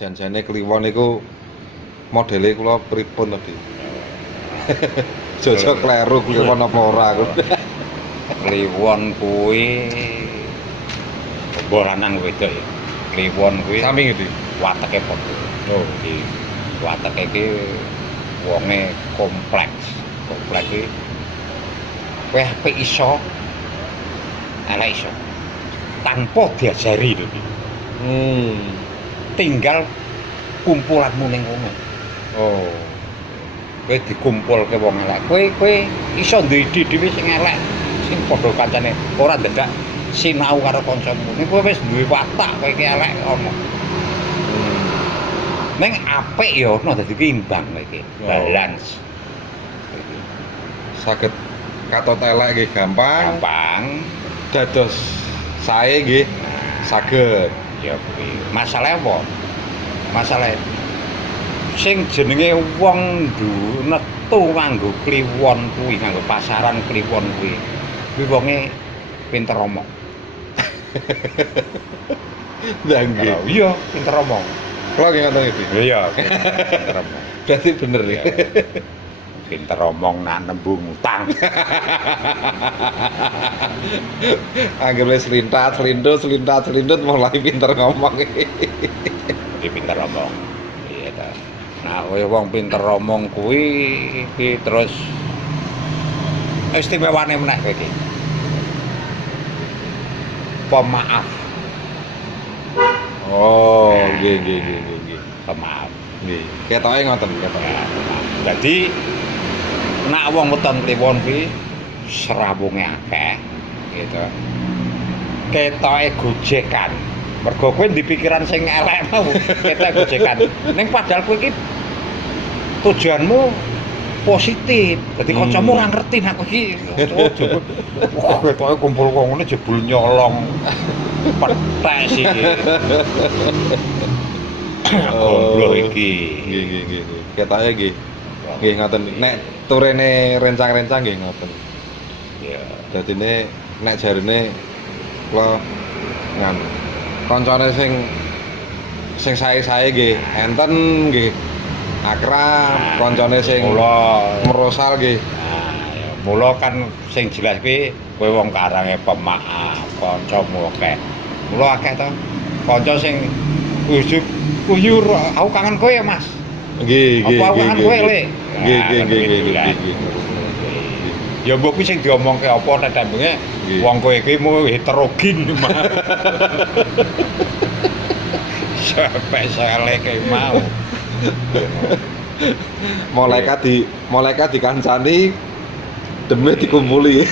Jan-jane kliwon iku modele kula pripun tadi. Jojo kleru kliwon apa ora aku. Kliwon kuwi mbok lanang wedok ya. Kliwon kuwi Sami gitu. wateke padha. Oh, iki wateke iki wonge kompleks. Kompleks iki kowe apik iso ala iso tanpa diajari lho. Tinggal kumpulanmu ning kono. Oh. Kowe dikumpulke wong elek. Kowe iso duwe ide dhewe sing elek, sing padha kancane, ora dadak sinau karo kancamu. Ning kowe wis duwe watak kowe iki elek ono. Ning apik ya ono dadi imbang kowe iki. Balance. Saged katot elek nggih gampang. Dados sae nggih saged. Ya kuwi. Masalah apa? Masalah sing jenenge wong netu nganggo kliwon kuwi, nganggo pasaran kliwon kuwi. Kuwi wonge pinter omong. Lah nggih. Iya, pinter omong. Kula nggih ngoten iki. Iya, pinter omong. Berarti bener ya. Pinter omong nak nembung utang. Anggere selintut mulai pinter ngomong. Iki pinter omong. Iya ta. Nah, kowe wong pinter omong kuwi iki terus istimewane meneh kowe iki. Pemaaf. Oh, nggih. Pemaaf. Nggih. Ketoke ngoten, ketoke. Jadi nek wong weton kliwon kuwi serawunge akeh gitu. Ketoke gojekan. Mergo kowe ndi pikiran sing elek mau, ketoke gojekan. Ning padahal kowe iki tujuanmu positif. Dadi kancamu ora ngerti nek kowe iki ketoke kumpul wong ngene jebul nyolong. Petek sih. Goblok iki. Nggih. Ketoke nggih. Nggih ngoten. Nek turene rencang-rencang nggih ngoten. Ya. Dadine nek jarine kula nganu. Kancane sing sae-sae nggih enten nggih. Akrab, kancane sing mula merosal nggih. Nah, ya mula kan sing jelas kuwi kowe wong karange pemaaf, kancamu akeh. Mula akeh to. Kanca sing ujug kuyur, aku kangen kowe ya, Mas. Nggih. Apa kangen kowe, Le? Nggih. Ya mbok kuwi sing diomongke apa nek tembenge wong kowe iki mu heterogen, Mas. Sampai saleh kayak mau. Malaikat dikancani demi dikumpuli.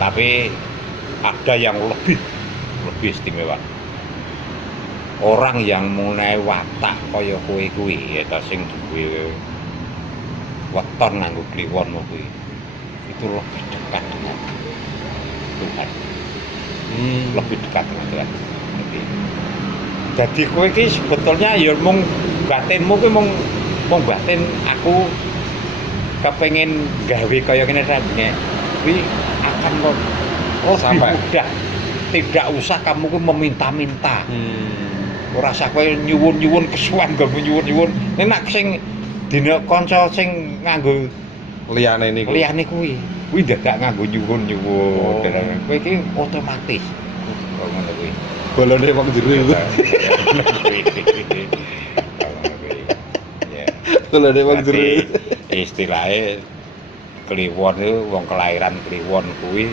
Tapi ada yang lebih istimewa. Orang yang mulai watak kaya kowe kuwi ya sing duwe weton nganggo kliwon kuwi. Itu lebih dekat dengan Tuhan. Lebih dekat dengan Tuhan. Jadi kowe iki sebetulnya ya mung batinmu kuwi mung batin aku kepengin gawe kaya ngene tadi. Kuwi akan sampai mudah. Tidak usah kamu kuwi meminta-minta. Ora usah kowe nyuwun-nyuwun kesuwen nggo nyuwun-nyuwun. Nek sing dina kanca sing nganggo Liyane niku. Liyane kuwi dadak nganggo nyuwun-nyuwun. Kowe iki otomatis. Kok ngono kuwi. Bolone wong jero iku. Bolone wong jero. Istilahnya kliwon itu wong kelahiran kliwon kuwi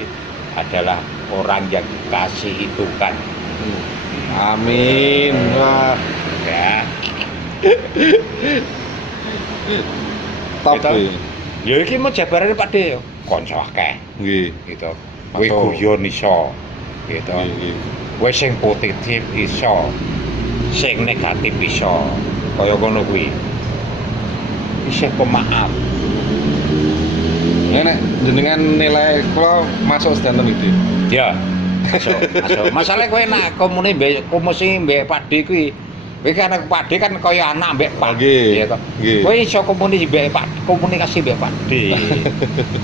adalah orang yang dikasihi Tuhan. Amin. Wah, Ya. tapi Ya iki mau jabarane Pak De yo. Kanca akeh nggih. gitu. Kowe guyon iso. Gitu. Nggih. Kowe sing positif iso. Sing negatif iso. Kaya ngono kuwi. Isih pemaaf. Ya nek jenengan nilai kula masuk sedanten iki. Ya. Masuk. Masalah kowe nak komunikasi mbek Pak De kuwi. Kowe kan Pak De kan kaya anak mbek Pak. Nggih. Ya toh. Nggih. Kowe iso komunikasi mbek Pak De.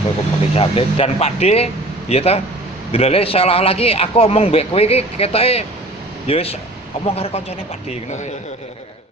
Kowe komunikasi dan Pak De ya toh. Dilale salah lagi aku omong mbek kowe iki ketoke ya wis omong karo koncone Pak D ngono.